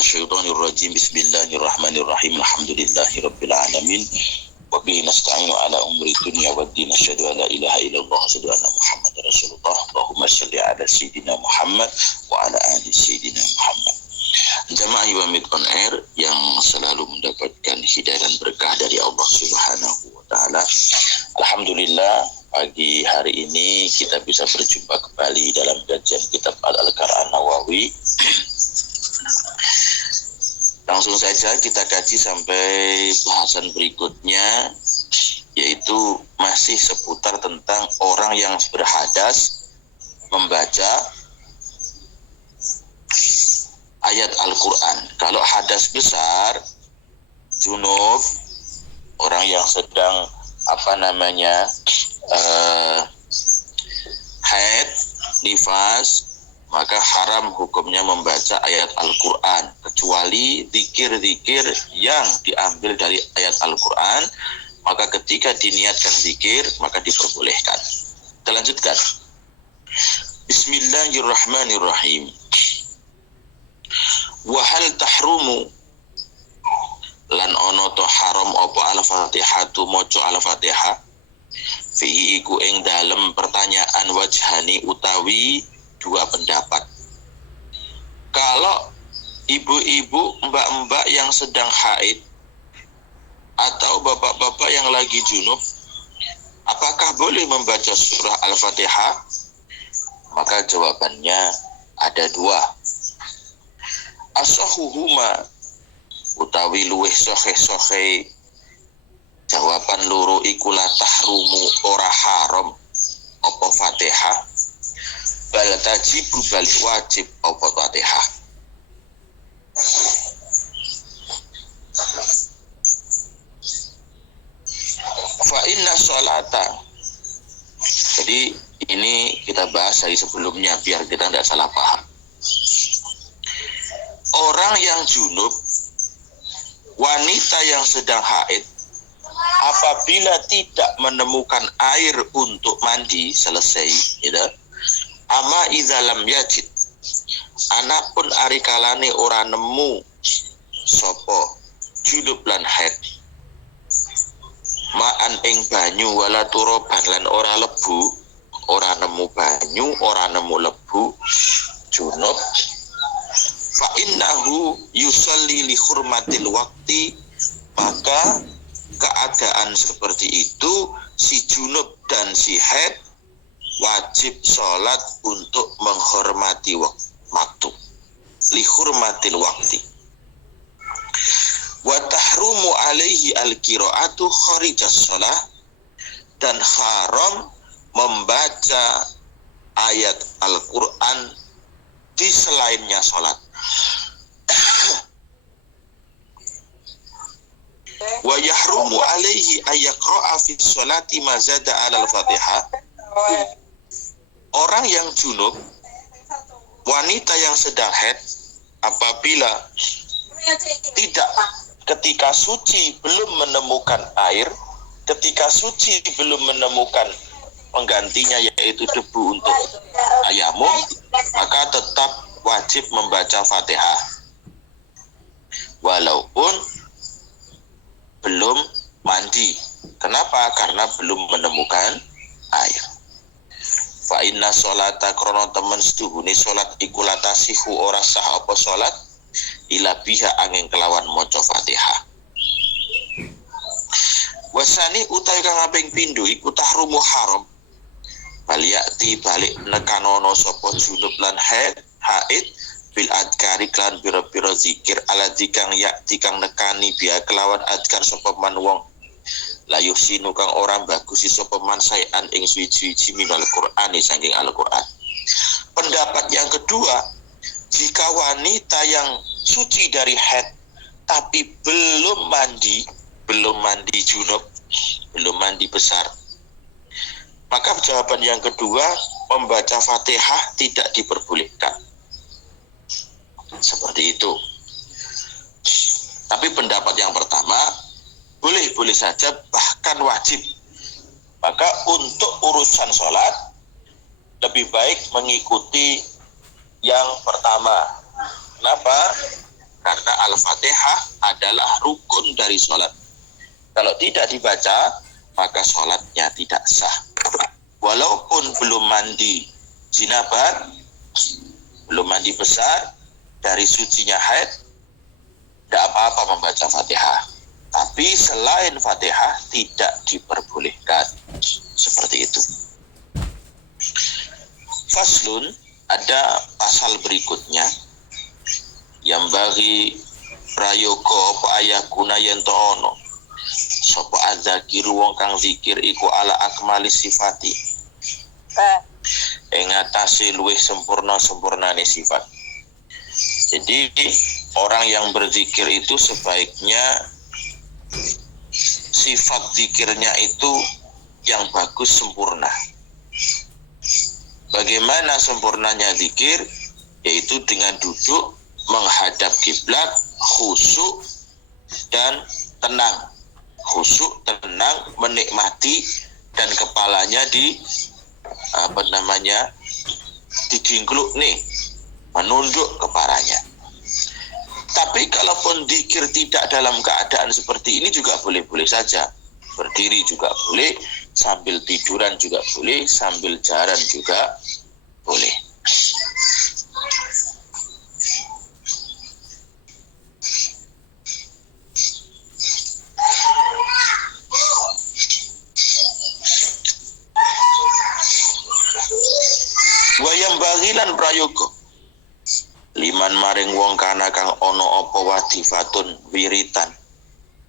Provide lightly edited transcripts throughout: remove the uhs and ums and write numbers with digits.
minasyaitonir rajim. Bismillahirrahmanirrahim. Alhamdulillahirabbil alamin. Wa bihi nasta'inu ala umuri dunya waddin. Asyhadu an la ilaha illallah wa asyhadu anna Muhammadar Rasulullah. Allahumma shalli ala sayyidina Muhammad wa ala ali sayyidina Muhammad. Jamaah Ibamit on Air yang selalu mendapatkan hidayah dan berkah dari Allah Subhanahu wa taala. Alhamdulillah, pagi hari ini kita bisa berjumpa kembali dalam kajian kitab Al-Adhkar An-Nawawi. Langsung saja kita kaji sampai bahasan berikutnya, yaitu masih seputar tentang orang yang berhadas membaca ayat Al-Quran. Kalau hadas besar, junub, orang yang sedang haid, nifas, maka haram hukumnya membaca ayat Al-Quran, kecuali zikir-zikir yang diambil dari ayat Al-Quran. Maka ketika diniatkan zikir, maka diperbolehkan. Kita lanjutkan. Bismillahirrahmanirrahim. Wahal tahrumu lan ono to haram opo al-fatihatu moco al-fatihah fihi iku ing dalem pertanyaan wajhani utawi dua pendapat. Kalau ibu-ibu, mbak-mbak yang sedang haid atau bapak-bapak yang lagi junub, apakah boleh membaca surah Al-Fatihah? Maka jawabannya ada dua. As-sahuhuma utawi luweh sohe-sohe jawaban loro iku la tahrumu ora haram apa Fatihah, bal tajibu balik wajib apa Fatihah. Fa inna sholata. Jadi ini kita bahas dari sebelumnya biar kita tidak salah paham. Orang yang junub, wanita yang sedang haid, apabila tidak menemukan air untuk mandi selesai, gitu, ama idzalam yajid, anapun ari kalane ora nemu sopo junub lan haid, ma'an ing banyu wala turoban lan ora lebu, ora nemu banyu, ora nemu lebu, junub, fa innahu yusalli li hurmatil waqti, maka keadaan seperti itu si junub dan si haid wajib sholat untuk menghormati waktu, li hurmatil waqti. Wa tahrumu alaihi al-qiraatu kharijas shalah, dan haram membaca ayat Al-Quran di selainnya sholat. Wa yahrumu alaihi ayyaqra'a fi sholati ma zada 'ala al-Fatihah. Orang yang junub, wanita yang sedang haid, apabila tidak ketika suci belum menemukan air, ketika suci belum menemukan penggantinya yaitu debu untuk tayamum, maka tetap wajib membaca Fatihah walaupun belum mandi. Kenapa? Karena belum menemukan air. Fa inna sholata krono temen setuhune sholat iku latasihu ora sah apa sholat ila biha angin kelawan maca Fatihah. Wasani utai kang kaping pindho iku tahrumu haram baliyati balik nekanono sapa junub lan haid bil adkari klan biro-biro zikir ala dikang dikang nekani biya kelawan adkar sapa man wong layuh sinu kang orang bagusi sapa man sayan ing suwi-suwi minal Qur'ani saking Al-Qur'an. Pendapat yang kedua, jika wanita yang suci dari haid tapi belum mandi junub, belum mandi besar, maka jawaban yang kedua, membaca Fatihah tidak diperbolehkan. Seperti itu. Tapi pendapat yang pertama, boleh-boleh saja, bahkan wajib. Maka untuk urusan sholat, lebih baik mengikuti yang pertama. Kenapa? karena Al-Fatihah adalah rukun dari sholat. Kalau tidak dibaca, maka sholatnya tidak sah. Walaupun belum mandi jinabat, belum mandi besar, dari sucinya haid, tidak apa-apa membaca Fatihah. Tapi selain Fatihah tidak diperbolehkan. Seperti itu. Faslun, ada pasal berikutnya yang bagi prayoko apa ayakuna yento ono sapa adzakiru wong kang zikir iku ala akmali sifati ing atase luwih sempurnane sifat. Jadi orang yang berzikir itu sebaiknya sifat zikirnya itu yang bagus, sempurna. Bagaimana sempurnanya zikir? Yaitu dengan duduk menghadap kiblat, khusyuk dan tenang. Khusyuk, tenang, menikmati, dan kepalanya didingkluk nih, menunduk kepalanya. Tapi kalaupun zikir tidak dalam keadaan seperti ini juga boleh-boleh saja. Berdiri juga boleh, sambil tiduran juga boleh, sambil jalan juga boleh. Wayang bagilan prayoga liman maring wong kana kang ono apa wadifatun wiritan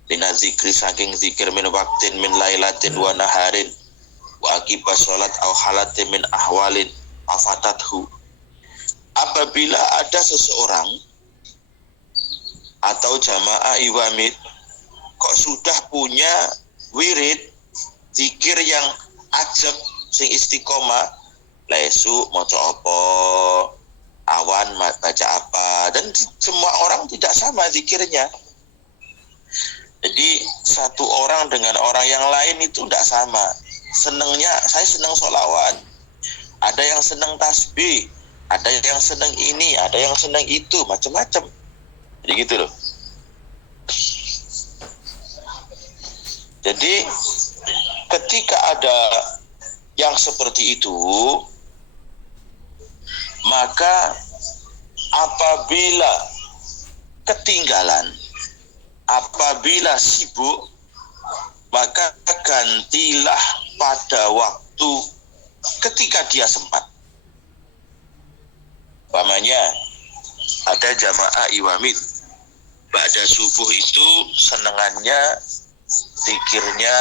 bina zikri saking zikir min waktin min lailatin wa naharin wa akibat sholat au halatin min ahwalin afatathu. Apabila ada seseorang atau jamaah iwamid kok sudah punya wirid zikir yang ajab sing istiqomah, lesu maca apa, awan baca apa, dan semua orang tidak sama zikirnya. Jadi satu orang dengan orang yang lain itu tidak sama. Senangnya, saya senang sholawat, ada yang senang tasbih, ada yang senang ini, ada yang senang itu, macam-macam. Jadi gitu loh. Jadi ketika ada yang seperti itu, maka apabila ketinggalan, apabila sibuk, maka gantilah pada waktu ketika dia sempat. Umpamanya ada jamaah iwamid, ba'da subuh itu senengannya zikirnya,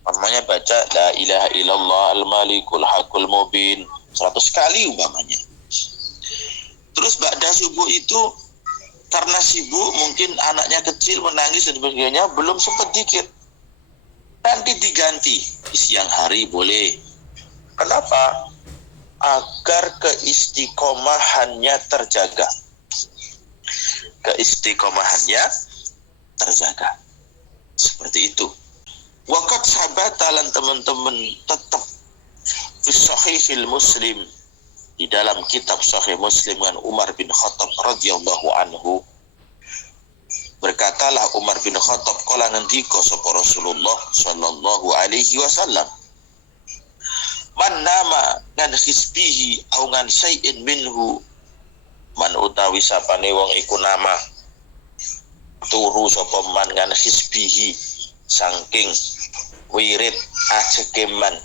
umpamanya baca la ilaha illallah al-malikul hakul mubin 100 kali umpamanya. Terus ba'da subuh itu karena sibuk, mungkin anaknya kecil menangis dan sebagainya, belum sempat zikir. Nanti diganti di siang hari boleh. Kenapa? Agar keistiqomahannya terjaga. Keistiqomahannya terjaga. Seperti itu. Waqat sabatalan teman-teman tetap fi sahihil Muslim, di dalam kitab Sahih Muslim dengan Umar bin Khattab radhiyallahu anhu, berkatalah Umar bin Khattab kala ngendika sapa Rasulullah sallallahu alaihi wasallam, man nama ngan hisbihi au ngan syai'in minhu, man utawi sapane wong iku nama turu sapa man ngan hisbihi saking wirid ajekeman,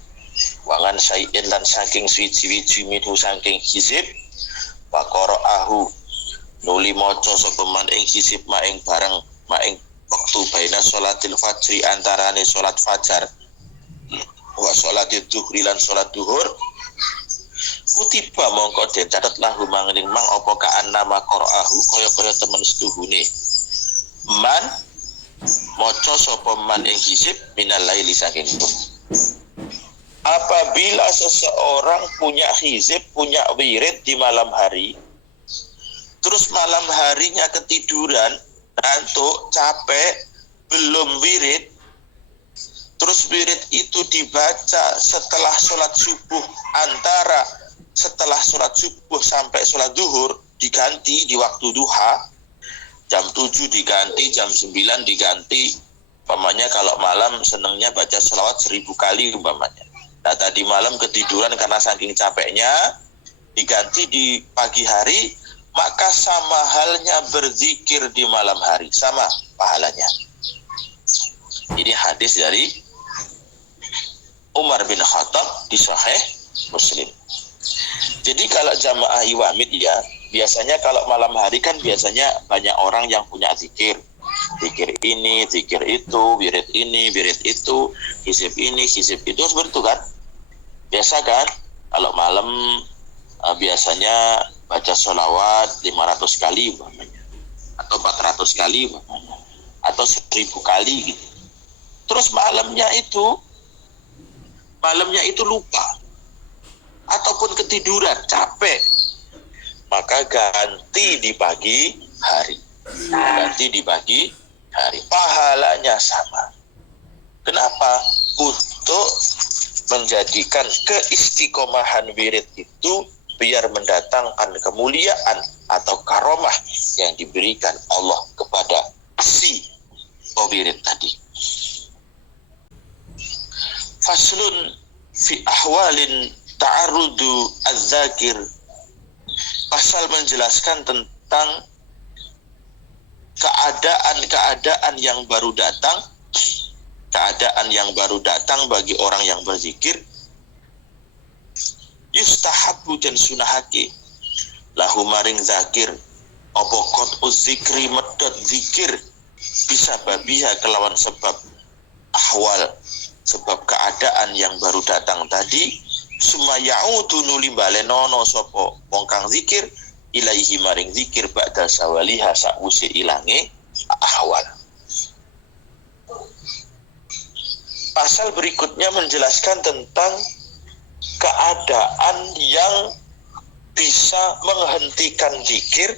wangan syai'in lan saking suwi-suwi minhu saking hizib, waqara'ahu nuli maca sapa man ing hizib maing bareng maing waktu baina sholatil fajri antarane salat fajar wa sholatil zuhri lan salat zuhur, kutiba mongko den catet lahu mangning mang apa kaan nama qara'ahu kaya-kaya temen setuhune man maca sapa man ing hizib minal laili saking itu. Apabila seseorang punya hizib, punya wirid di malam hari, terus malam harinya ketiduran, ngantuk, capek, belum wirid, terus wirid itu dibaca setelah sholat subuh, antara setelah sholat subuh sampai sholat duhur, diganti di waktu duha, jam 7 diganti, jam 9 diganti. Umpamanya kalau malam senangnya baca sholawat 1000 kali umpamanya. Nah tadi malam ketiduran karena saking capeknya, diganti di pagi hari, maka sama halnya berzikir di malam hari, sama pahalanya. Ini hadis dari Umar bin Khattab di Sahih Muslim. Jadi kalau jamaah iwamid ya, biasanya kalau malam hari kan biasanya banyak orang yang punya zikir. Zikir ini, zikir itu, wirid ini, wirid itu, hizib ini, hizib itu, seperti itu kan. Biasa kan, kalau malam biasanya baca sholawat 500 kali umpamanya, atau 400 kali umpamanya, atau 1000 kali gitu. Terus malamnya itu lupa, ataupun ketiduran, capek, maka ganti di pagi hari. Ganti di pagi hari, pahalanya sama. Kenapa? Untuk menjadikan keistiqomahan wirid itu biar mendatangkan kemuliaan atau karomah yang diberikan Allah kepada si wirid tadi. Faslun fi ahwalin ta'arrudu az-zakir. Pasal menjelaskan tentang keadaan yang baru datang, bagi orang yang berzikir. Yustahabu dan sunahake lahu maring zakir apa qat'u zikri medot zikir bisa babiha kelawan sebab ahwal, sebab keadaan yang baru datang tadi, sumayaudu nuli balenono sapa wong kang zikir ilaihi maring zikir ba'da sawaliha sakwuse ilange ahwal. Pasal berikutnya menjelaskan tentang keadaan yang bisa menghentikan zikir,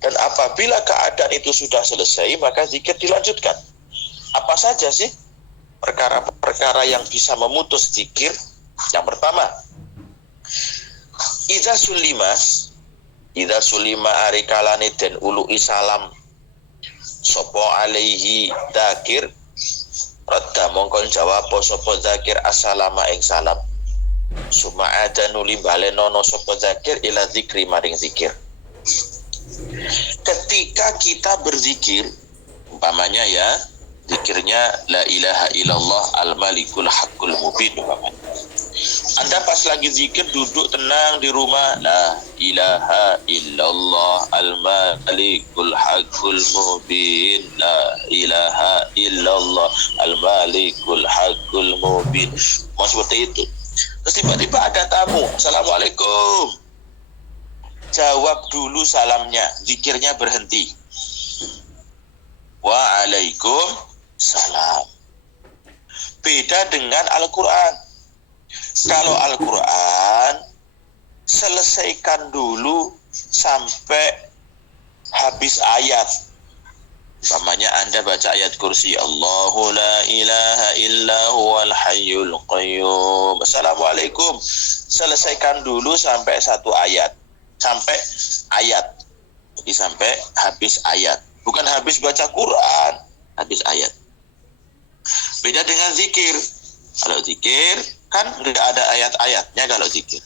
dan apabila keadaan itu sudah selesai maka zikir dilanjutkan. Apa saja sih perkara-perkara yang bisa memutus zikir? Yang pertama, Idza sulima arikalane den ulu'i salam sopo alaihi dzakir, radda mongkon jawab sopo dzakir assalama ing salam, suma'ada nuli balenono sopo dzakir ila zikri maring zikir. Ketika kita berzikir, umpamanya ya, zikirnya la ilaha illallah al-malikul haqqul mubin umpamanya. Anda pas lagi zikir duduk tenang di rumah, la ilaha illallah al-malikul haqqul mubin, la ilaha illallah al-malikul haqqul mubin. Mau seperti itu. Terus tiba-tiba ada tamu, assalamualaikum. Jawab dulu salamnya, zikirnya berhenti. Waalaikumsalam. Beda dengan Al-Quran. Kalau Al-Quran selesaikan dulu sampai habis ayat. Umpamanya Anda baca ayat kursi, Allahu la ilaha illa huwal hayyul qayyum, assalamualaikum. Selesaikan dulu sampai satu ayat, sampai ayat. Jadi sampai habis ayat. Bukan habis baca Quran, habis ayat. Beda dengan zikir. Kalau zikir kan tidak ada ayat-ayatnya kalau zikir.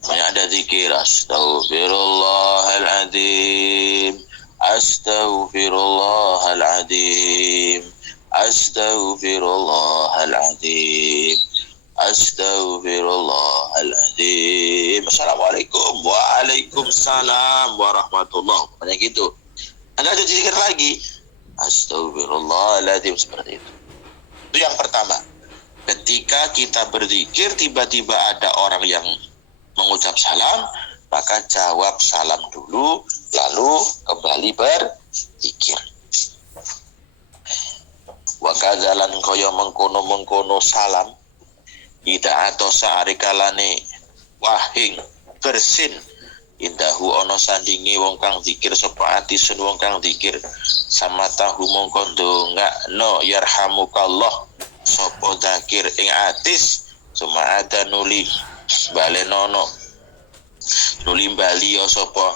Banyak ada zikir, astaghfirullahaladzim, astaghfirullahaladzim, astaghfirullahaladzim, astaghfirullahaladzim, assalamualaikum, waalaikumsalam warahmatullahi wabarakatuh. Banyak gitu. Anda ada zikir lagi, astaghfirullahaladzim, seperti itu. Itu yang pertama. Ketika kita berzikir tiba-tiba ada orang yang mengucap salam, maka jawab salam dulu, lalu kembali berzikir. Wa kadzalan kaya mengkono-mengkono salam, ida atau sa'arikalane wahing bersin indahu ono sandingi wong kang zikir sapa atisun wong kang zikir sama tahu mongko ndongakno yarhamukallah sapa zakir ing atis, suma ada nuli balenono nuli bali sapa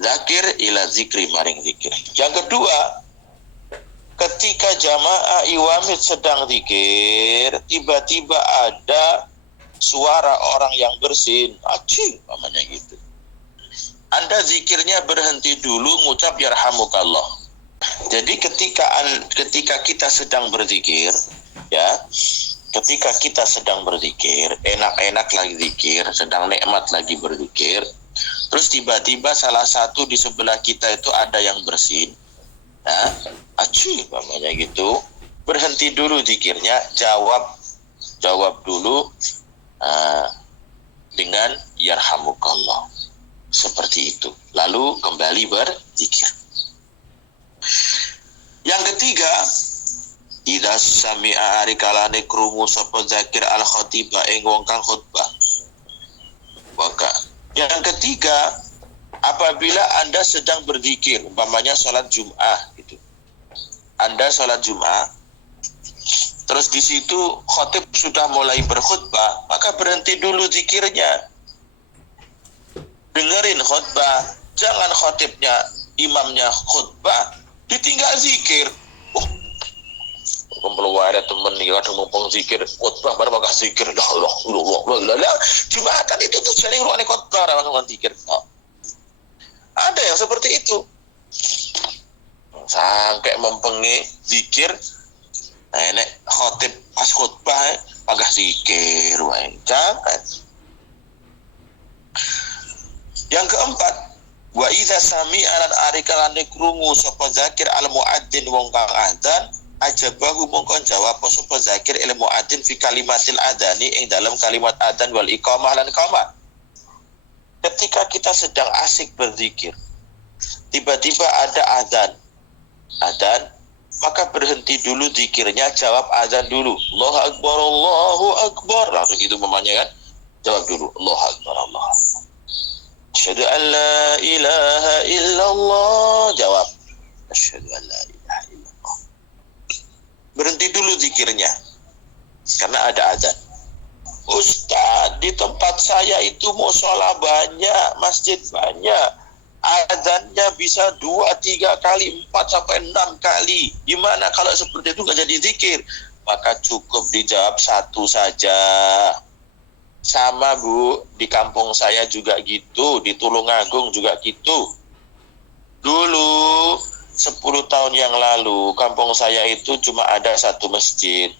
Zakir ila zikri maring zikir. Yang kedua, ketika jamaah iwamid sedang zikir, tiba-tiba ada suara orang yang bersin, acing, namanya gitu. Anda zikirnya berhenti dulu, ngucap yarhamukallah. Jadi ketika kita sedang berzikir, ya, ketika kita sedang berzikir, enak-enak lagi zikir, sedang nikmat lagi berzikir, terus tiba-tiba salah satu di sebelah kita itu ada yang bersin, nah, acuh namanya gitu, berhenti dulu zikirnya, jawab dulu dengan yarhamukallah, seperti itu, lalu kembali berzikir. Yang ketiga, idza sami'a arikalane krungu sapa zakir al khatiba ing wong kang khutbah. Maka yang ketiga, apabila Anda sedang berzikir, umpamanya sholat Jum'ah gitu. Anda sholat Jum'ah, terus di situ khatib sudah mulai berkhutbah, maka berhenti dulu zikirnya. Dengerin khutbah, jangan khatibnya, imamnya khutbah, ditinggal zikir. Kumpul ada temen nih, kadang mumpung zikir, khutbah baru bakal zikir, Allah, Jumatan itu tuh jadi ruang khutbah, orang zikir. Oh. Ada yang seperti itu, sampai mempengi zikir, nek khotib pas khutbah, agak zikir, jangan. Yang keempat, wa idza sami'a lan arikalane krungu sapa zakir al muadzin wong kang adzan, ajabahu mongkon jawab sapa zakir il muadzin fi kalimatil adani ing dalam kalimat adzan wal iqamah lan iqamah. Ketika kita sedang asik berzikir, tiba-tiba ada adzan, maka berhenti dulu zikirnya, jawab adzan dulu, Allahu akbar, Allahu akbar, langsung gitu memangnya kan, jawab dulu Allahu akbar, Allahu akbar, asyhadu an la ilaha illallah, jawab asyhadu an la ilaha illallah. Berhenti dulu zikirnya karena ada azan. Ustaz, di tempat saya itu musola banyak, masjid banyak, azannya bisa 2-3 kali, 4-6 kali. Gimana kalau seperti itu nggak jadi zikir? Maka cukup dijawab satu saja. Sama Bu, di kampung saya juga gitu, di Tulungagung juga gitu. Dulu 10 tahun yang lalu, kampung saya itu cuma ada satu masjid.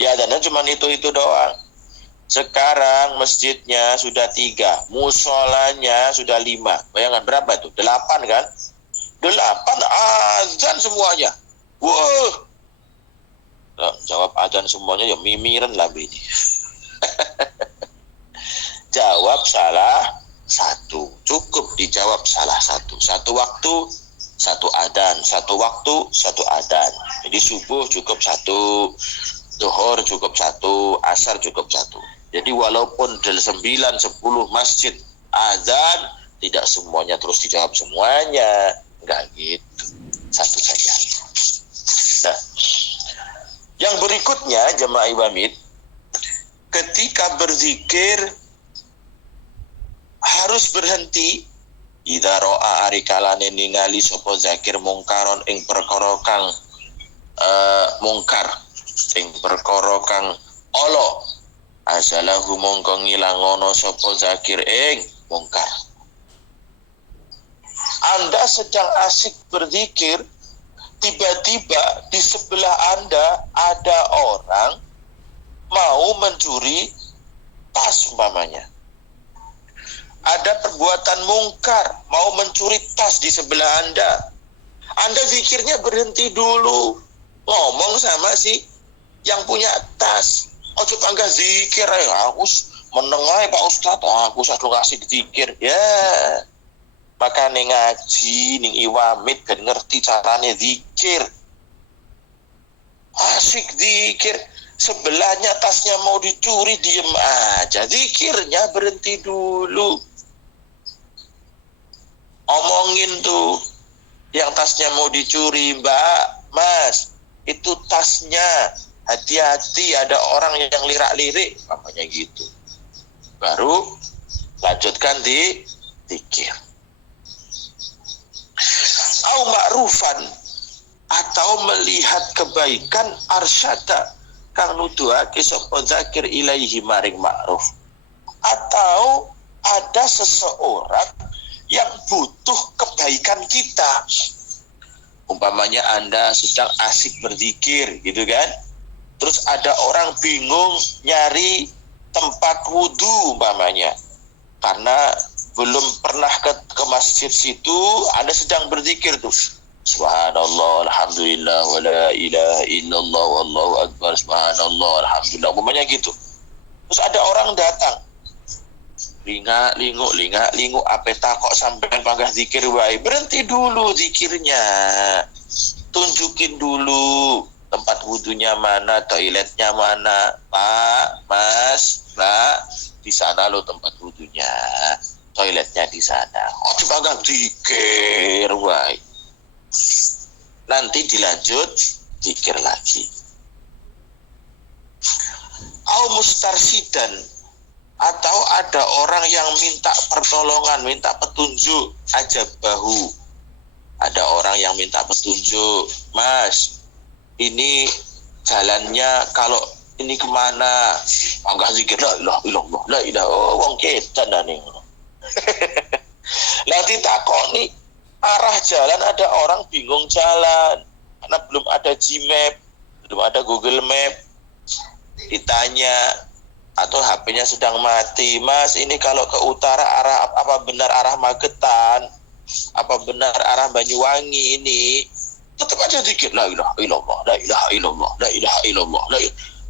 Ya, dan cuma itu doang. Sekarang masjidnya sudah 3, musolanya sudah 5. Bayangkan berapa itu? 8 kan? 8 azan semuanya. Wah. Nah, jawab azan semuanya ya mimiran lah ini. Jawab salah satu. Cukup dijawab salah satu. Satu waktu, satu adzan. Satu waktu, satu adzan. Jadi subuh cukup 1. Zuhur cukup 1, asar cukup 1. Jadi walaupun 9-10 masjid azan, tidak semuanya terus dijawab semuanya, enggak gitu, satu saja. Nah, yang berikutnya jemaah iwamid, ketika berzikir harus berhenti. Idza ra'a arikalane ningali sapa zakir mungkaron ing perkara kang mungkar, ing perkara kang ala, asalahu mongko ngilangono sapa zakir ing mungkar. Anda sedang asik berzikir, tiba-tiba di sebelah Anda ada orang mau mencuri tas umpamanya. Ada perbuatan mungkar, mau mencuri tas di sebelah Anda. Anda zikirnya berhenti dulu, ngomong sama si yang punya tas. Ojo panggah zikir ya, aku menengai Pak Ustadz, aku satu ngasih zikir. Ya, maka ning ngaji, ning iwamid ben ngerti carane zikir. Asik zikir, sebelahnya tasnya mau dicuri, diem aja, zikirnya berhenti dulu. Omongin tuh yang tasnya mau dicuri, Mbak, Mas, itu tasnya, hati-hati ada orang yang lirak-lirik, namanya gitu. Baru lanjutkan di zikir. ma'rufan atau melihat kebaikan arsyada kang nuduhake sapa zakir ilaihi maring ma'ruf, atau ada seseorang yang butuh kebaikan kita. Umpamanya Anda sedang asik berzikir gitu kan, terus ada orang bingung nyari tempat wudhu umpamanya, karena belum pernah ke masjid situ. Anda sedang berzikir tuh, subhanallah, alhamdulillah, wa la ilaha illallah, wallahu akbar, subhanallah, alhamdulillah, umpamanya gitu. Terus ada orang datang, lingu, apa takok sampean panggah zikir wae. Berhenti dulu zikirnya, tunjukin dulu tempat wudhunya mana, toiletnya mana, Pak, Mas, Mbak, di sana lo tempat wudhunya, toiletnya di sana. Oh, coba gak zikir wae. Nanti dilanjut zikir lagi. Au mustarsidan, atau ada orang yang minta pertolongan, minta petunjuk, aja bahu. Ada orang yang minta petunjuk, Mas, ini jalannya kalau ini kemana? Enggak zikir, la ilaha illallah, la ilaha, oh wong ketan nih. Lah ditakoni arah jalan, ada orang bingung jalan karena belum ada Gmap, belum ada Google Map. Ditanya, atau HP-nya sedang mati, Mas, ini kalau ke utara arah apa benar arah Magetan, apa benar arah Banyuwangi ini? Tetap aja dikit, la ilaha illallah, la ilaha illallah, la ilaha illallah.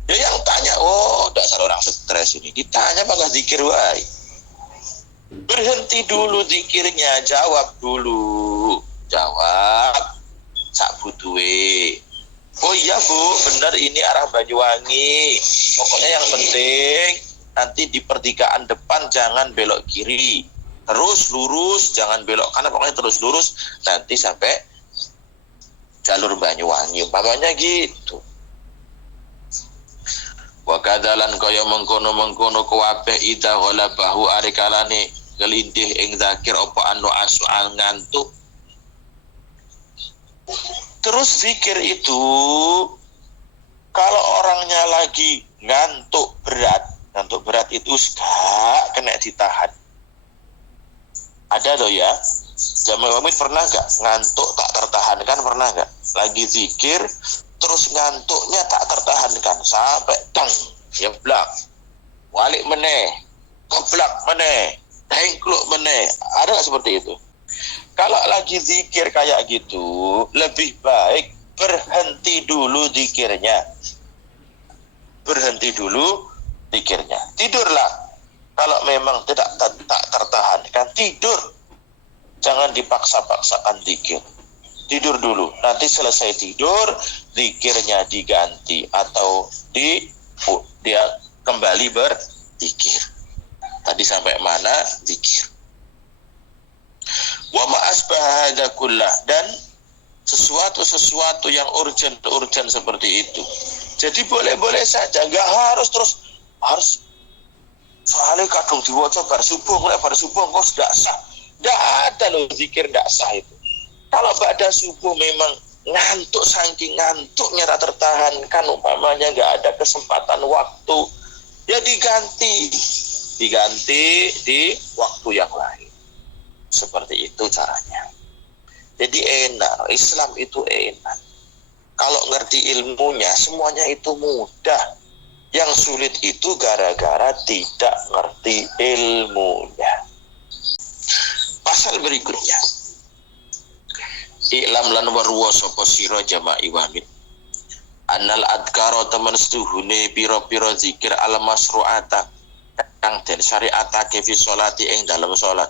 Ya yang tanya, oh dasar orang stres ini, ditanya apakah zikir wae. Berhenti dulu zikirnya, jawab dulu, jawab sak butuhe. Oh iya Bu, benar ini arah Banyuwangi. Pokoknya yang penting nanti di pertigaan depan jangan belok kiri, terus lurus, jangan belok kanan, pokoknya terus lurus nanti sampai jalur Banyuwangi, umpamanya gitu. Wa kadalan kaya mengkono-mengkono kuwabe ida ghalabahu arikalane gelindih ing zakir apa anu asual ngantuk. Terus zikir itu kalau orangnya lagi ngantuk berat itu gak kena ditahan. Ada loh ya, Jamaah Wamid pernah gak ngantuk tak tertahankan, pernah gak? Lagi zikir terus ngantuknya tak tertahankan sampai tang, ya blak, walik meneh, keblak meneh, hengkluk meneh. Ada gak seperti itu? Kalau lagi zikir kayak gitu, lebih baik berhenti dulu zikirnya. Berhenti dulu zikirnya. Tidurlah. Kalau memang tak tertahankan, tidur. Jangan dipaksa-paksakan zikir. Tidur dulu. Nanti selesai tidur, zikirnya diganti atau dia kembali berzikir. Tadi sampai mana? Zikir. Wa ma asbahada kullah, dan sesuatu yang urgent seperti itu. Jadi boleh-boleh saja, nggak harus soalnya kadung diwaca bar subuh kok nggak sah. Nggak ada loh zikir nggak sah itu. Kalau pada subuh memang ngantuk, saking ngantuknya tak tertahankan, umpamanya nggak ada kesempatan waktu, ya diganti di waktu yang lain. Seperti itu caranya. Jadi enak, Islam itu enak. Kalau ngerti ilmunya, semuanya itu mudah. Yang sulit itu gara-gara tidak ngerti ilmunya. Pasal berikutnya. I'lam lan warwa sapa sira jama'i wamid. Annal adkara temen setuhune pira-pira zikir al masru'ata kang den syariatake fi sholati ing dalem salat.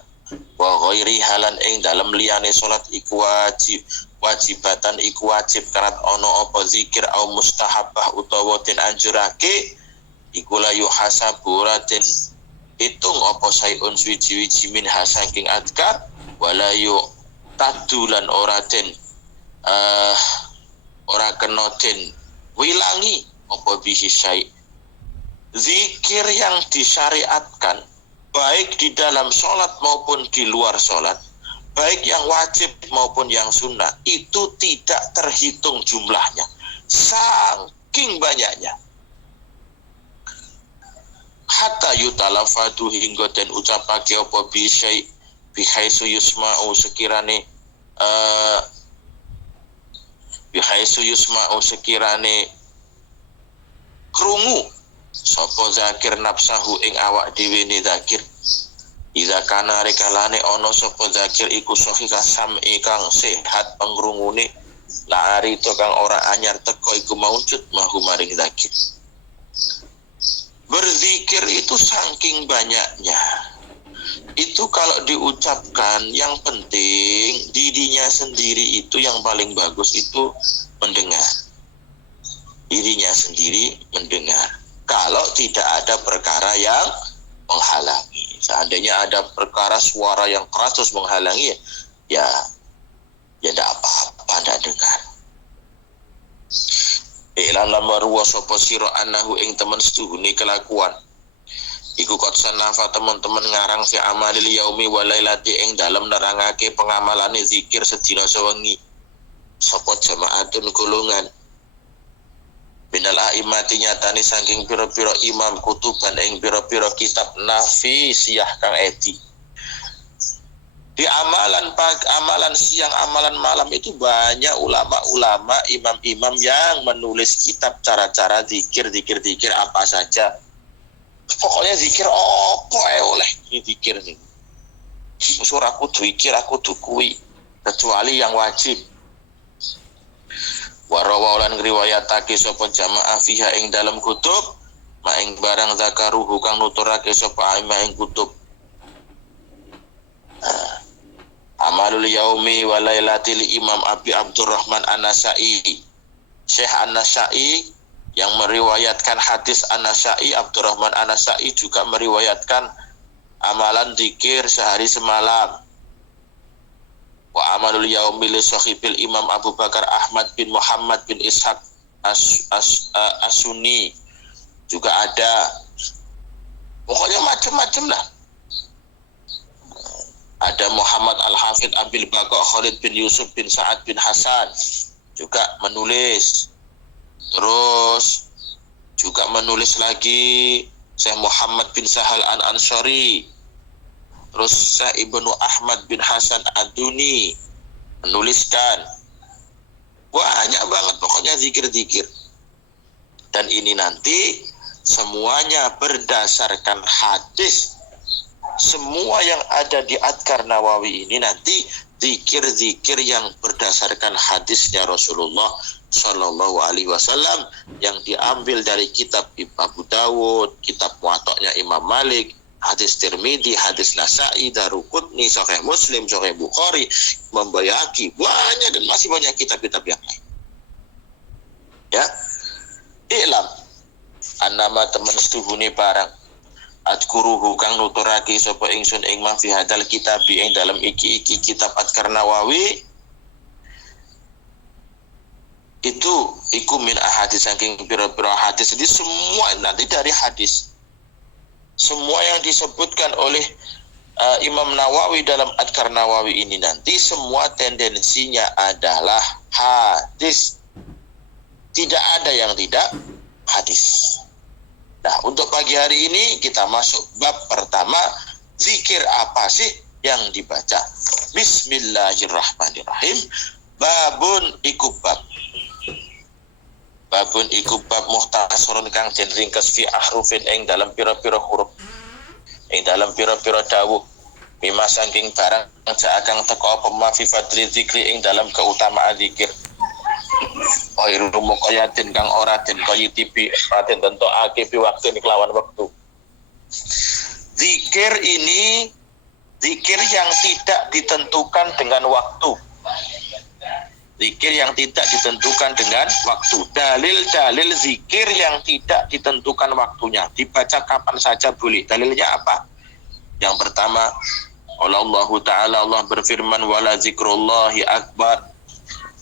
Wa ghairi halan ing dalem liyane salat iku wajibatan iku wajib karat ana apa zikir au mustahabah utawa den anjurake iku la yuhasabu raden hitung apa sayun suwi-wiji min hasaking adkar wala yu tadulan ora den ora kena den wilangi apa bihi syai. Zikir yang disyariatkan baik di dalam sholat maupun di luar sholat, baik yang wajib maupun yang sunnah, itu tidak terhitung jumlahnya, saking banyaknya. Hatta yutalafadu hingga dan ucapake apa bisyai bihaisu yusma'u sekirane bihaisu yusma'u sekirane krungu sapa zakir nafsahu ing awak dhewe ne zakir. Ida kana rekalane ono sapa zakir iku sahika sam'i kang sehat pengrungune lari to kang ora anyar teko iku maujud mahu maring zakir. Berzikir itu saking banyaknya. Itu kalau diucapkan yang penting dirinya sendiri itu yang paling bagus itu mendengar. Dirinya sendiri mendengar. Kalau tidak ada perkara yang menghalangi. Seandainya ada perkara suara yang keras terus menghalangi, ya tidak apa-apa, tidak dengar. Ilan lamar wa sapa sira annahu ing temen setuhune kelakuan iku kot sanafa teman-teman ngarang fi amalil yaumi wa lailati ing dalem nerangake pengamalane zikir sedina sewengi sapa jamaatun golongan minal aimati nyatane saking pira-pira imam kutuban ing pira-pira kitab nafisiyah kang edi. Di amalan siang, amalan malam itu banyak ulama-ulama, imam-imam yang menulis kitab cara-cara zikir apa saja. Pokoknya zikir apa oleh ini zikir nih. Usul aku zikir aku dukui kecuali yang wajib. Warawalan riwayatake sapa jamaah fiha ing dalam kutub ma ing barang zakaruhu kang nuturake sapa aima ing kutub. Amalul yaumi wa lailatil Imam Abi Abdurrahman An-Nasa'i. Syekh An-Nasa'i yang meriwayatkan hadis An-Nasa'i, Abdurrahman An-Nasa'i juga meriwayatkan amalan zikir sehari semalam. Wa amalul yaumi li sahibil Imam Abu Bakar Ahmad bin Muhammad bin Ishaq As-Sunni juga ada. Pokoknya macam-macam lah. Ada Muhammad Al-Hafidh Abil Baqa Khalid bin Yusuf bin Sa'ad bin Hasan juga menulis. Terus juga menulis lagi Syekh Muhammad bin Sahal An-Ansari. Terus Syekh Ibnu Ahmad bin Hasan Ad-Duni menuliskan. Banyak banget pokoknya zikir-zikir. Dan ini nanti semuanya berdasarkan hadis. Semua yang ada di Adhkar Nawawi ini nanti zikir-zikir yang berdasarkan hadisnya Rasulullah Shallallahu Alaihi Wasallam yang diambil dari kitab Abu Dawud, kitab Muwatta'nya Imam Malik, hadis Tirmidzi, hadis Nasa'i, Daruqutni, Sahih Muslim, Sahih Bukhari, Imam Bayhaqi, banyak dan masih banyak kitab-kitab yang lain. Ya, ilam, annama teman setuhune barang. Adkuruhu kang nuturake sapa ingsun ing ma fi hadal kitab ing dalam iki kitab Adhkar Nawawi itu iku min ahadits saking pira-pira hadis. Jadi semua nanti dari hadis. Semua yang disebutkan oleh Imam Nawawi dalam Adhkar Nawawi ini nanti semua tendensinya adalah hadis. Tidak ada yang tidak hadis. Nah, untuk pagi hari ini kita masuk bab pertama, zikir apa sih yang dibaca? Bismillahirrahmanirrahim. Babun ikubab. Babun ikubab muhtasarun kang den ringkes fi ahrufin ing dalam pira-pira huruf. Ing dalam pira-pira dawuh. Mimma saking barang jakang teko apa ma fi fadli zikri ing dalam keutamaan zikir. Khairu muqayyadin kang ora den qayitibi raden tentu akibi waktu kelawan waktu. Zikir ini zikir yang tidak ditentukan dengan waktu. Zikir yang tidak ditentukan dengan waktu. Dalil-dalil zikir yang tidak ditentukan waktunya, dibaca kapan saja boleh. Dalilnya apa? Yang pertama, Allah Ta'ala Allah berfirman wala zikrullahi akbar.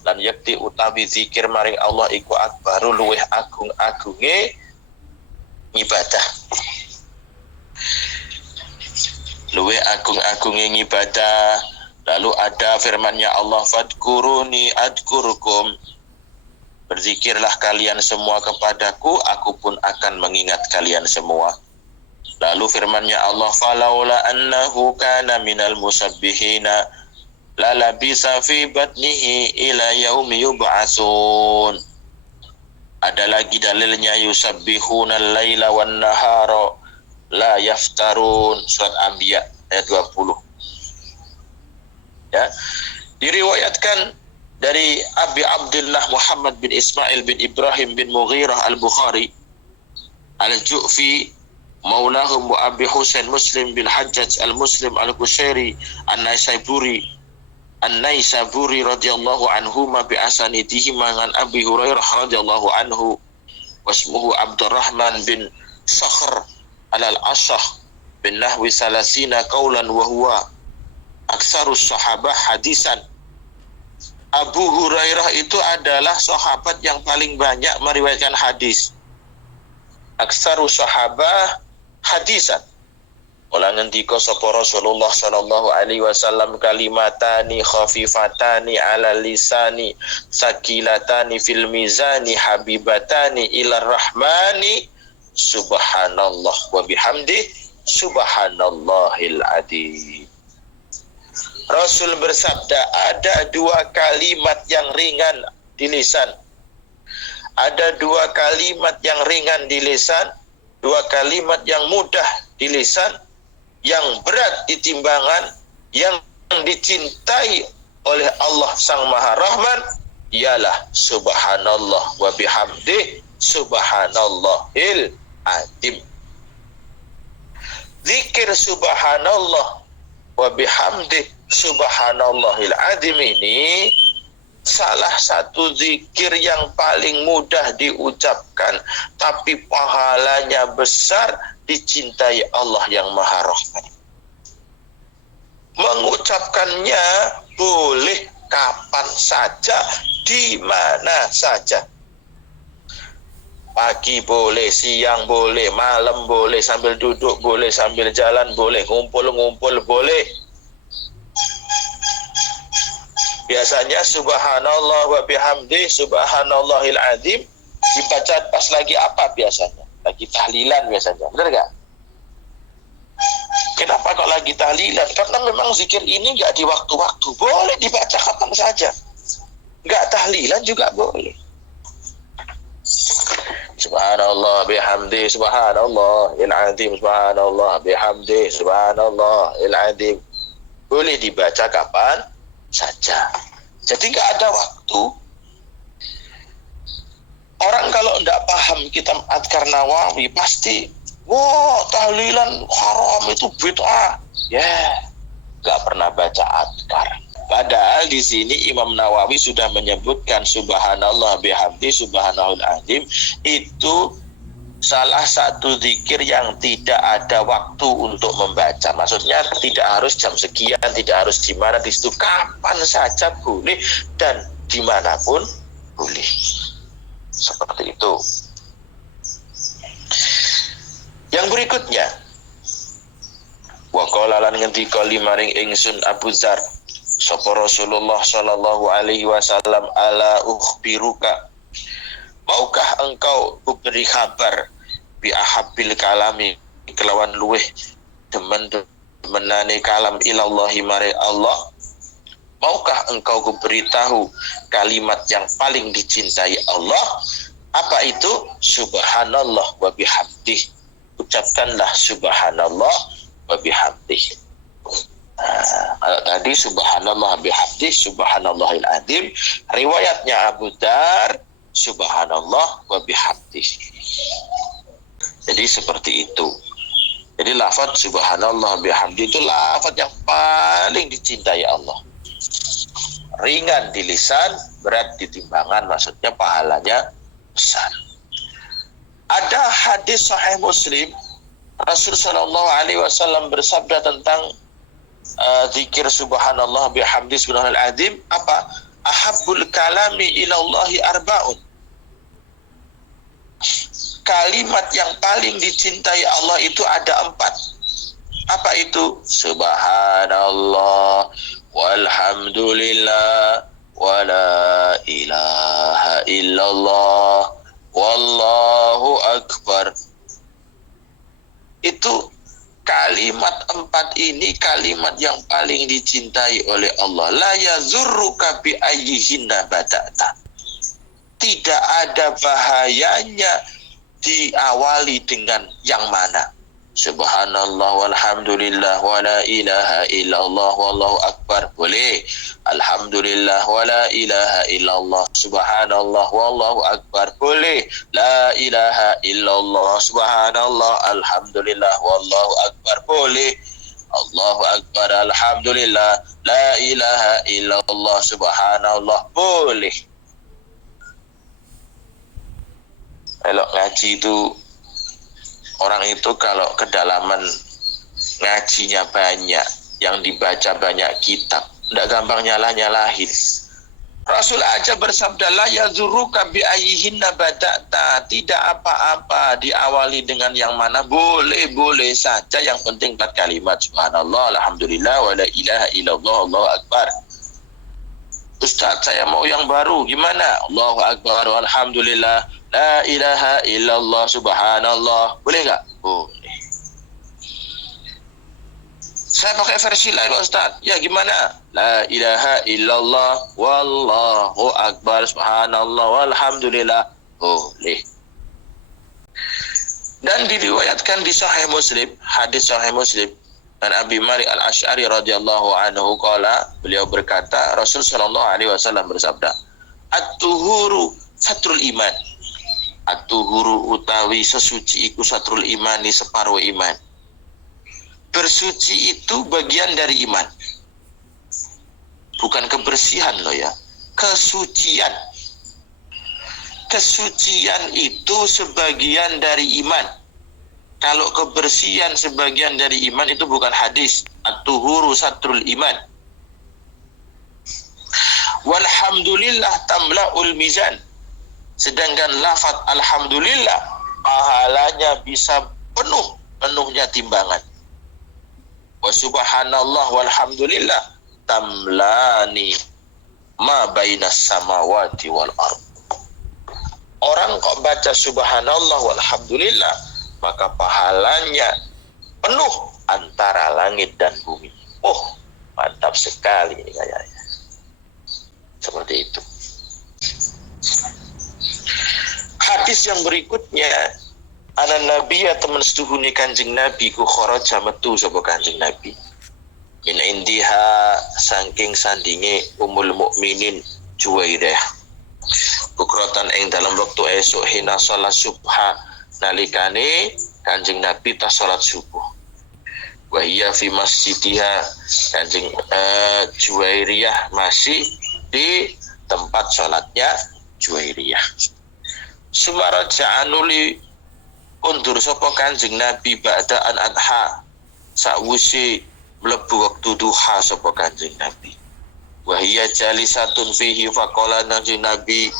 Lan yakti utawi zikir maring Allah iku akbaru luweh agung-agunge ibadah. Luweh agung-agunge ibadah Lalu ada firman-Nya Allah, fadkuruni adkurukum. Berzikirlah kalian semua kepadaku, aku pun akan mengingat kalian semua. Lalu firman-Nya Allah, falaula annahu kana minal musabbihina lalabisa fi batnihi ila yaumi yub'atsun. Ada lagi dalilnya, yusabbihuna al-laila wan nahara la yaftarun. Surat Anbiya ayat 20. Ya. Diriwayatkan dari Abi Abdullah Muhammad bin Ismail bin Ibrahim bin Mughirah al-Bukhari al-Ju'fi maulahum wa Abi Husain Muslim bin Hajjaj al-Muslim al-Qushairi an-Naisaburi radhiyallahu anhuma bi asanidihi man Abi Hurairah radhiyallahu anhu wasmuhu Abdurrahman bin Sakhr al-Ashah bin nahwi salasina qaulan wa huwa aktsarus sahabah hadisan. Abu Hurairah itu adalah sahabat yang paling banyak meriwayatkan hadis. Aktsarus sahabah hadisan. Ola ngendika sapa Rasulullah sallallahu alaihi wasallam, kalimatani khafifatani ala lisani sakilatani fil mizani habibatani ila rahmani subhanallah wa bihamdi subhanallahil adzim. Rasul bersabda, ada dua kalimat yang ringan di lisan. Ada dua kalimat yang ringan di lisan, dua kalimat yang mudah di lisan, yang berat di timbangan, yang dicintai oleh Allah Sang Maha Rahman, ialah subhanallah wa bihamdi subhanallahil adzim. Zikir subhanallah wa bihamdi subhanallahil adzim ini salah satu zikir yang paling mudah diucapkan, tapi pahalanya besar, dicintai Allah yang Maha Rahman. Mengucapkannya boleh kapan saja, di mana saja. Pagi boleh, siang boleh, malam boleh, sambil duduk boleh, sambil jalan boleh, ngumpul-ngumpul boleh. Biasanya subhanallah wa bihamdi subhanallahil adzim dibaca pas lagi apa biasanya? Lagi tahlilan biasanya, benar nggak? Kenapa kok lagi tahlilan? Karena memang zikir ini nggak di waktu-waktu, boleh dibaca kapan saja. Nggak tahlilan juga boleh. Subhanallah bihamdi subhanallahil adzim, subhanallah bihamdi subhanallahil adzim. Boleh dibaca kapan saja. Jadi nggak ada waktu. Orang kalau nggak paham kitab Adhkar Nawawi pasti, wah tahlilan haram itu bid'ah. Nggak pernah baca adhkar. Padahal di sini Imam Nawawi sudah menyebutkan subhanallah bihamdi subhanallahil adzim itu salah satu zikir yang tidak ada waktu untuk membaca. Maksudnya tidak harus jam sekian, tidak harus di mana, di situ kapan saja boleh dan dimanapun boleh. Seperti itu. Yang berikutnya, wa qala lan ngendika limaring ingsun Abu Dzar sapa Rasulullah sallallahu alaihi wasallam, ala ukhbiruka, maukah engkau kuberi kabar bi ahabbil kalami, kelawan luweh demenane kalam ilallahi mare Allah. Maukah engkau kuberitahu kalimat yang paling dicintai Allah? Apa itu? Subhanallah wa bihamdih. Ucapkanlah subhanallah wa bihamdih. Kalau tadi subhanallah bihamdih subhanallahil adzim, riwayatnya Abu Dzar subhanallah wa bihamdih. Jadi seperti itu. Jadi lafaz subhanallah bihamdih itu lafaz yang paling dicintai Allah. Ringan di lisan, berat di timbangan, maksudnya pahalanya besar. Ada hadis sahih Muslim, Rasul sallallahu alaihi wasallam bersabda tentang zikir subhanallah bihamdi subhanallahil adzim, apa? Ahabbul kalami ilallahi arba'un. Kalimat yang paling dicintai Allah itu ada 4. Apa itu? Subhanallah walhamdulillah wala ilaha illallah wallahu akbar. Itu kalimat 4 ini kalimat yang paling dicintai oleh Allah. La yazurruka bi ayyihinna bada'ta. Tidak ada bahayanya diawali dengan yang mana. Subhanallah walhamdulillah wala ilaha illallah wallahu akbar. Boleh. Alhamdulillah wala ilaha illallah subhanallah wallahu akbar. Boleh. La ilaha illallah subhanallah alhamdulillah wallahu akbar. Boleh. Allahu akbar alhamdulillah la ilaha illallah subhanallah. Boleh. Elok ngaji itu, orang itu kalau kedalaman ngajinya banyak, yang dibaca banyak kitab, tidak gampang nyalah-nyalahin. Rasul aja bersabda, la yazurruka bi ayyihinna bada'ta. Tidak apa-apa diawali dengan yang mana, boleh-boleh saja. Yang penting 4 kalimat. Subhanallah, alhamdulillah, wa la ilaha illallah, Allahu akbar. Ustaz, saya mau yang baru, gimana? Allahu akbar, alhamdulillah, la ilaha illallah, subhanallah. Boleh nggak? Boleh. Saya pakai versi lain, Ustaz. Ya, gimana? La ilaha illallah, wallahu akbar, subhanallah, walhamdulillah. Boleh. Dan diriwayatkan di Sahih Muslim, hadis Sahih Muslim, dan Abi Malik Al-Asy'ari radhiyallahu anhu qala, beliau berkata, Rasul sallallahu alaihi wasallam bersabda, at-tuhuru satrul iman. At-tuhuru utawi sesuci iku satrul imani, separuh iman. Bersuci itu bagian dari iman. Bukan kebersihan loh ya, kesucian. Kesucian itu sebagian dari iman. Kalau kebersihan sebagian dari iman itu bukan hadis. At-tuhuru satrul iman. Walhamdulillah tamla'ul mizan. Sedangkan lafaz alhamdulillah pahalanya bisa penuhnya timbangan. Wa subhanallah walhamdulillah tamlani ma bainas samawati wal ardh. Orang kok baca subhanallah walhamdulillah, maka pahalanya penuh antara langit dan bumi. Oh, mantap sekali ini kayaknya. Seperti itu. Hadis yang berikutnya, ana nabiya temen setuhuni kanjeng Nabi ku kharaja metu sapa kanjeng Nabi. In indiha saking sandinge Ummul Mukminin Juwairah. Bukrotan ing dalam waktu esok hina salat subha, nalikane kanjeng Nabi tas salat subuh. Wa hiya fi masjidiha, kanjeng Juwairiyah masih di tempat salatnya Juwairiyah. Sumaraja anuli undur sapa kanjeng Nabi ba'daan adha, sakwise mlebu wektu duha sapa kanjeng Nabi. Wa hiya jalisatun fihi faqala kanjeng Nabi,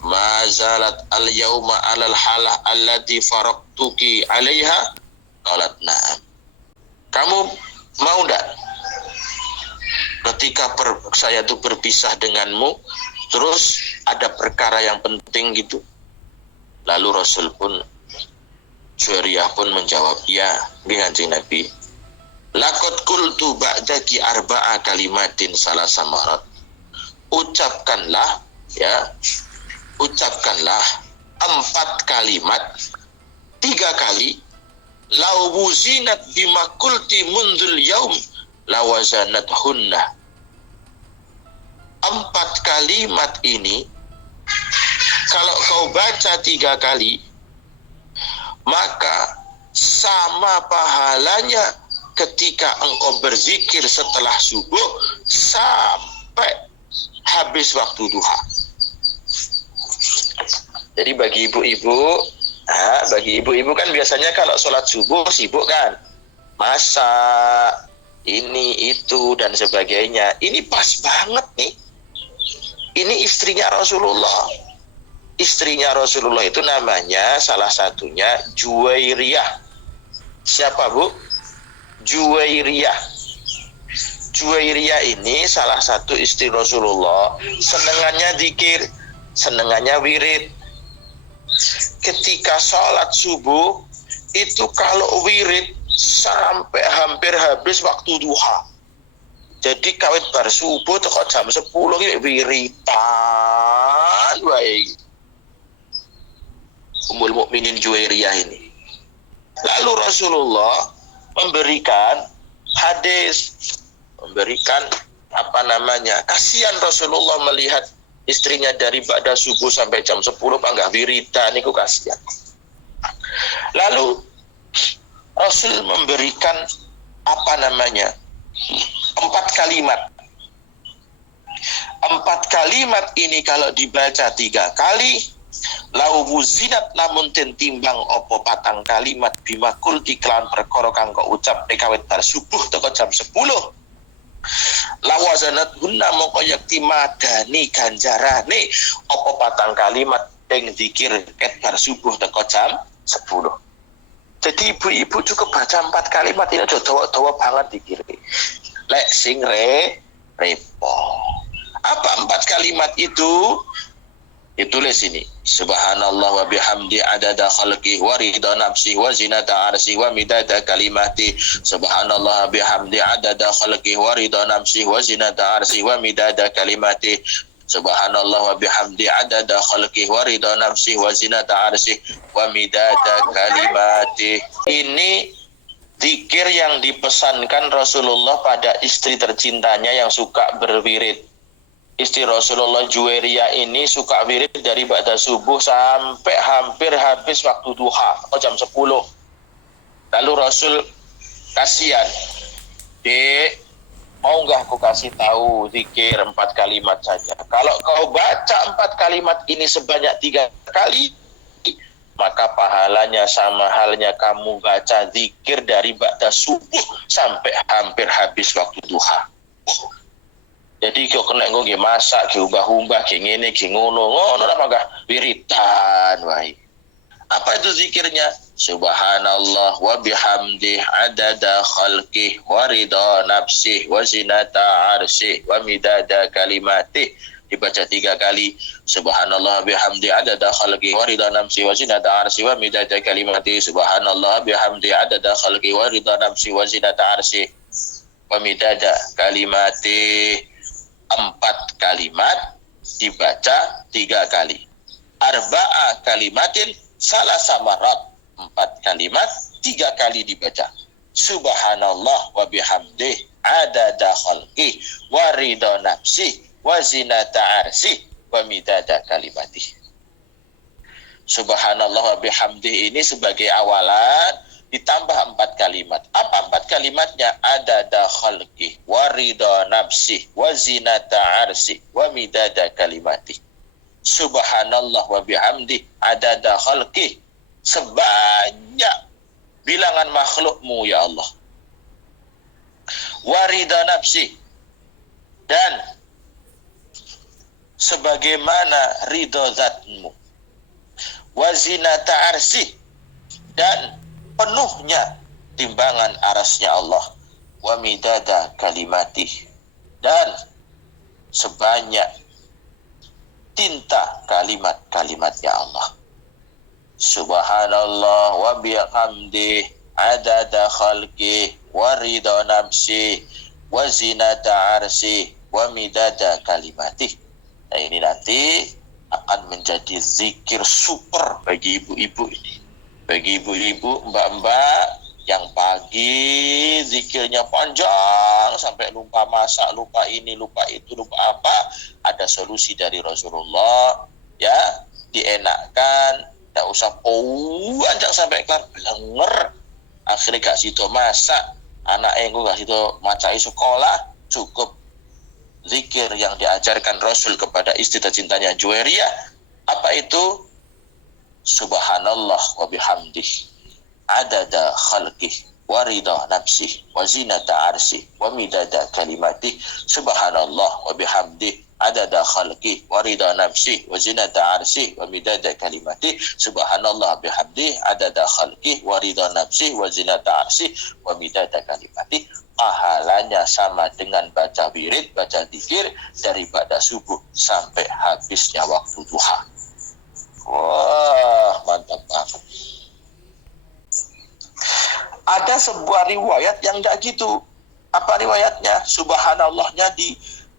ma zalat al yauma alal halah allati faraqtuki alaiha. Qalat na'am. Kamu mau enggak ketika saya tuh berpisah denganmu, terus ada perkara yang penting gitu? Lalu Rasul pun, Juwairiyah pun menjawab, ya, kanjeng Nabi. Laqad qultu ba'daki arba'a kalimatin salasa marat. Ucapkanlah 4 kalimat 3 kali. Lau wuzinat bima qulti mundzul yaum lawazanat hunna. 4 kalimat ini kalau kau baca 3 kali, maka sama pahalanya ketika engkau berzikir setelah subuh sampai habis waktu duha. Jadi bagi ibu-ibu kan biasanya kalau sholat subuh sibuk kan, masak, ini, itu, dan sebagainya. Ini pas banget nih. Ini istrinya Rasulullah. Istrinya Rasulullah itu namanya salah satunya Juwairiyah. Siapa Bu? Juwairiyah. Juwairiyah ini salah satu istri Rasulullah, senengannya zikir, senengannya wirid. Ketika sholat subuh itu kalau wirid sampai hampir habis waktu duha. Jadi kawit bar subuh teko jam 10 iki wiritan wae. Ummul Mukminin Juwairiyah ini. Lalu Rasulullah memberikan hadis, memberikan kasihan Rasulullah melihat istrinya dari ba'da subuh sampai jam 10 panggah wiridan niku kasihan. Lalu Rasul memberikan 4 kalimat. 4 kalimat ini kalau dibaca 3 kali, lau wuzinat namun timbang opo patang kalimat bimakul diklan perkara kang kok ucap kawit bar subuh teko jam 10. Lawazanat guna mongko yakti madani ganjarane opo patang kalimat ing zikir ket bar subuh teko jam 10. Jadi ibu-ibu cukup baca 4 kalimat ini aja dawa-dawa banget dikir. Lek sing repo. Apa 4 kalimat itu? Ditulis ini. Subhanallah wa bihamdi adada khalqih wa ridha nafsih wa zinata arsyih wa midada kalimati. Subhanallah wa bihamdi adada khalqih wa ridha nafsih wa zinata arsyih wa midada kalimati. Subhanallah wa bihamdi adada khalqih wa ridha nafsih wa zinata arsyih wa midada kalimati. Ini zikir yang dipesankan Rasulullah pada istri tercintanya yang suka berwirid. Istri Rasulullah Juwairiyah ini suka wirid dari ba'da subuh sampai hampir habis waktu duha atau jam 10. Lalu Rasul kasihan, Dek, mau nggak aku kasih tahu zikir 4 kalimat saja. Kalau kau baca 4 kalimat ini sebanyak 3 kali, maka pahalanya sama halnya kamu baca zikir dari ba'da subuh sampai hampir habis waktu duha. Jadi kau kena nggih masak, nggih umbah-umbah, nggih ngene, nggih ngono apa enggak wiritan wae. Apa itu zikirnya? Subhanallah wa bihamdi adada khalqih wa ridha nafsih wa zinata arsyih wa midada kalimatih. Dibaca 3 kali. Subhanallah bihamdi adada khalqih wa ridha nafsih wa zinata arsyih wa midada kalimatih. Subhanallah bihamdi adada khalqih wa ridha nafsih wa zinata arsyih wa midada kalimatih. 4 kalimat dibaca 3 kali. Arba'a kalimatin salah samarat. 4 kalimat 3 kali dibaca. Subhanallah wa bihamdih adada khalqih wa ridha nafsih wa zinata arsyih wa midada kalimatih. Subhanallah wa bihamdih ini sebagai awalan ditambah 4 kalimat. Apa 4 kalimatnya? Adada khalqih wa ridha nafsih wa zinata arsyih wa midada kalimatih. Subhanallah wa bihamdih adada khalqih, sebanyak bilangan makhlukmu ya Allah. Wa ridha nafsih, dan sebagaimana ridha zatmu. Wa zinata arsyih, dan penuhnya timbangan arasnya Allah. Wa midada kalimatih, dan sebanyak tinta kalimat-kalimatnya Allah. Subhanallah wa bihamdih adada khalqih wa ridha nafsih wa zinata arsyih wa midada kalimatih. Nah, ini nanti akan menjadi zikir super bagi ibu-ibu ini. Bagi ibu-ibu, mbak-mbak yang pagi zikirnya panjang sampai lupa masak, lupa ini, lupa itu, lupa apa, ada solusi dari Rasulullah, ya, dienakkan, tidak usah panjang sampai kelar belenger, akhirnya gak sido masak, anak engko gak sido macai sekolah, cukup zikir yang diajarkan Rasul kepada istri tercintanya Juwairiyah. Apa itu? Subhanallah wa bihamdih adada khalqih wa ridha nafsih wa zinata arsyih wa midada kalimatih. Subhanallah wa bihamdih adada khalqih wa ridha nafsih wa zinata arsyih wa midada kalimatih. Subhanallah bihamdih adada khalqih wa ridha nafsih wa zinata arsyih wa midada kalimatih. Pahalanya sama dengan baca wirid, baca zikir daripada subuh sampai habisnya waktu duha. Wah, mantap banget. Ada sebuah riwayat yang enggak gitu. Apa riwayatnya? Subhanallahnya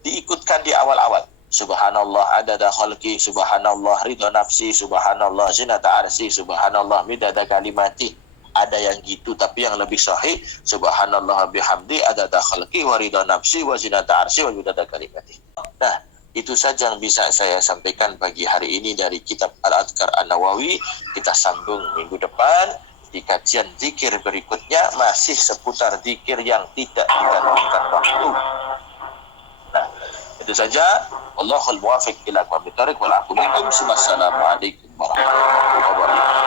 diikutkan di awal-awal. Subhanallah adada khalqi, subhanallah ridha nafsi, subhanallah zinata arsi, subhanallah midada kalimati. Ada yang gitu, tapi yang lebih sahih subhanallah bihamdi adada khalqi wa ridha nafsi wa zinata arsi wa midada kalimati. Nah, itu saja yang bisa saya sampaikan pagi hari ini dari kitab Al-Adhkar An-Nawawi. Kita sambung minggu depan di kajian zikir berikutnya, masih seputar zikir yang tidak digantungkan waktu. Nah, itu saja. Wallahul muwaffiq ila aqwamit thoriq wal aqulu. Wassalamualaikum warahmatullahi wabarakatuh.